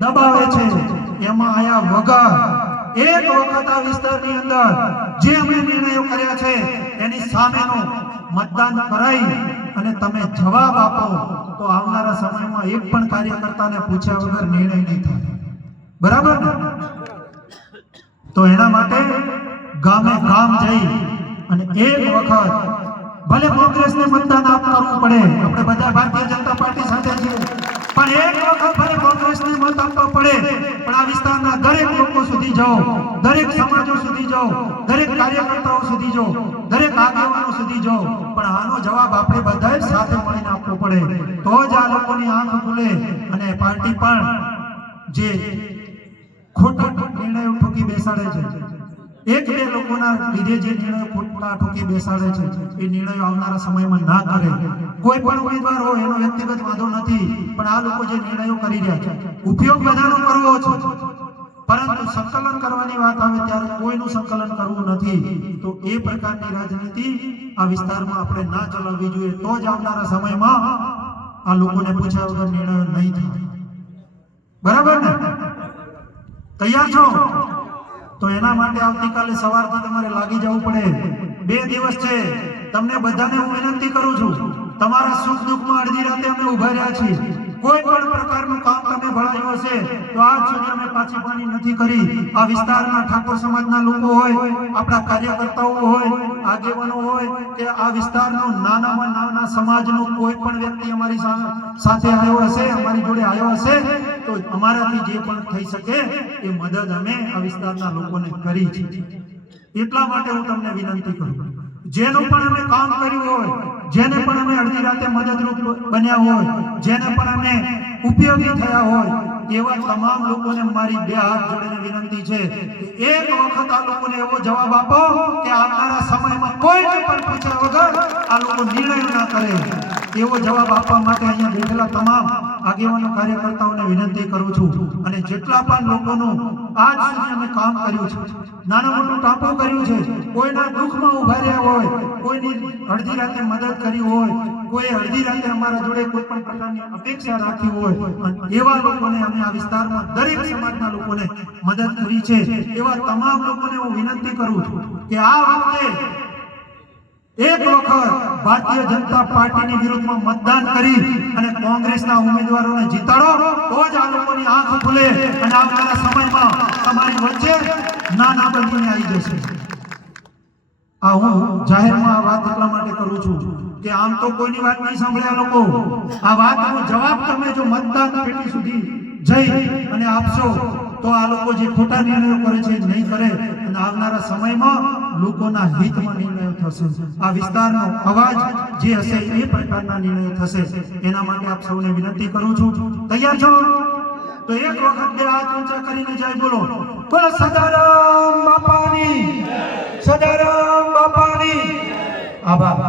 દબાવે છે એમાં આયા વગર એક વખત આ વિસ્તારની અંદર જે અમે નિર્ણયો કર્યા છે એની સામેનો મતદાન કરાઈ અને તમે જવાબ આપો તો આવનારા સમયમાં એક પણ કાર્યકર્તાને પૂછ્યા વગર નિર્ણય નહીં થાય. બરાબર ને? તો એના માટે ગામે ગામ જઈ અને એક વખત ભલે કોંગ્રેસને મતદાન આપવું પડે, આપણે બધા ભારતીય જનતા પાર્ટી સાથે છીએ, પણ એક વખત ભલે કોંગ્રેસને મત આપવા પડે, પણ આ વિસ્તારના દરેક લોકો સુધી જાઓ, દરેક સમાજો સુધી જાઓ, દરેક કાર્યકર્તાઓ સુધી જાઓ, દરેક આગેવાનો સુધી જાઓ, પણ આનો જવાબ આપણે બધાએ સાથે મળીને આપવો પડે. તો જ આ લોકોની આંખ ખુલે અને પાર્ટી પણ જે ખોટા નિર્ણયો ઠોકી બેસાડે છે, એક બે લોકોના લીધે જે નિર્ણયો ખોટા ઠોકી બેસાડે છે એ નિર્ણયો આવનારા સમયમાં ના કરે. કોઈ પણ ઉમેદવાર હોય એનો વ્યક્તિગત વાંધો નથી, પણ આ લોકો જે નિર્ણયો કરી રહ્યા છે ઉપયોગ બધાનો કરવો છે, પરંતુ સંકલન કરવાની વાત આવે ત્યારે કોઈનું સંકલન કરવું નથી. તો એ પ્રકારની રાજનીતિ આ વિસ્તારમાં આપણે ના ચલાવવી જોઈએ. તો જ આવનારા સમયમાં આ લોકોને પૂછ્યા વગર નિર્ણયો નહીં થાય. બરાબર ને? તૈયાર છો? તો એના માટે આવતીકાલે સવારથી તમારે લાગી જવું પડે. 2 દિવસ છે. તમને બધાને હું વિનંતી કરું છું, તમારા સુખ દુઃખમાં અડધી રાતે અમે ઉભા રહ્યા છીએ. કોઈ પણ પ્રકારનું કામ તમે ભળાયું હશે તો આજ સુધી અમે પાછી પાણી નથી કરી. આ વિસ્તારના ઠાકોર સમાજના લોકો હોય, આપણા કાર્યકર્તાઓ હોય, આગેવાનો હોય કે આ વિસ્તારનો નાનામાં નાના સમાજનો કોઈ પણ વ્યક્તિ અમારી સાથે આવ્યો હશે, અમારી જોડે આવ્યો હશે, તો અમારાથી જે પણ થઈ શકે એ મદદ અમે આ વિસ્તારના લોકોને કરી છે. એટલા માટે હું તમને વિનંતી કરું, જેનું પણ અમે કામ કર્યું હોય, જેને પણ અમે અડધી રાતે મદદરૂપ બન્યા હોય, જેને પણ અમે ઉપયોગી થયા હોય, એવા તમામ લોકોને મારી 2 હાથ જોડીને વિનંતી છે કે એક વખત આ લોકોને એવો જવાબ આપો કે આવનારા સમયમાં કોઈને પણ પૂછ્યા વગર આ લોકો નિર્ણય ના કરે. એવો જવાબ આપવા માટે અહીંયા બેઠેલા તમામ આગેવાનો કાર્યકર્તાઓને વિનંતી કરું છું. અને જેટલા પણ લોકોનું આજ સુધી અમે કામ કર્યું છે, નાના મોટું ટાંપો કર્યું છે, કોઈના દુઃખમાં ઉભા રહ્યા હોય, કોઈની અડધી રાતે મદદ કરી હોય, કોઈ અડધી રાતે અમારા જોડે કોઈ પણ પ્રકારની અપેક્ષા રાખી હોય, એવા લોકોને અમે આ વિસ્તારમાં દરેક સમાજના લોકોને મદદ કરી છે. એવા તમામ લોકોને હું વિનંતી કરું છું કે આ વખતે એક વખત ભારતીય જનતા પાર્ટીની વિરુદ્ધમાં મતદાન કરી અને કોંગ્રેસના ઉમેદવારોને જીતાડો, તો જ આ લોકોની આંખ ખુલે અને આવનારા સમયમાં તમારી વચ્ચે નાના બનીને આવી જશે. આ હું જાહેરમાં આ વાત એટલા માટે કરું છું કે આમ તો કોઈની વાત નહીં સાંભળ્યા લોકો. આ વાતનો જવાબ તમે જો મતદાન પેટી સુધી જઈ અને આપશો તો આ લોકો જે ખોટા નિર્ણયો કરે છે નહીં કરે અને આવનારા સમયમાં લોકોના હિતમાં નિર્ણયો થશે. આ વિસ્તારનો અવાજ જે હશે એ પ્રકારના નિર્ણયો થશે. એના માટે આપ સૌને વિનંતી કરું છું. તૈયાર છો? તો એક વખત 2 હાથ ઊંચા કરીને જય બોલો. બોલો સદારામ બાપાની, સદારામ બાપાની. આભાર.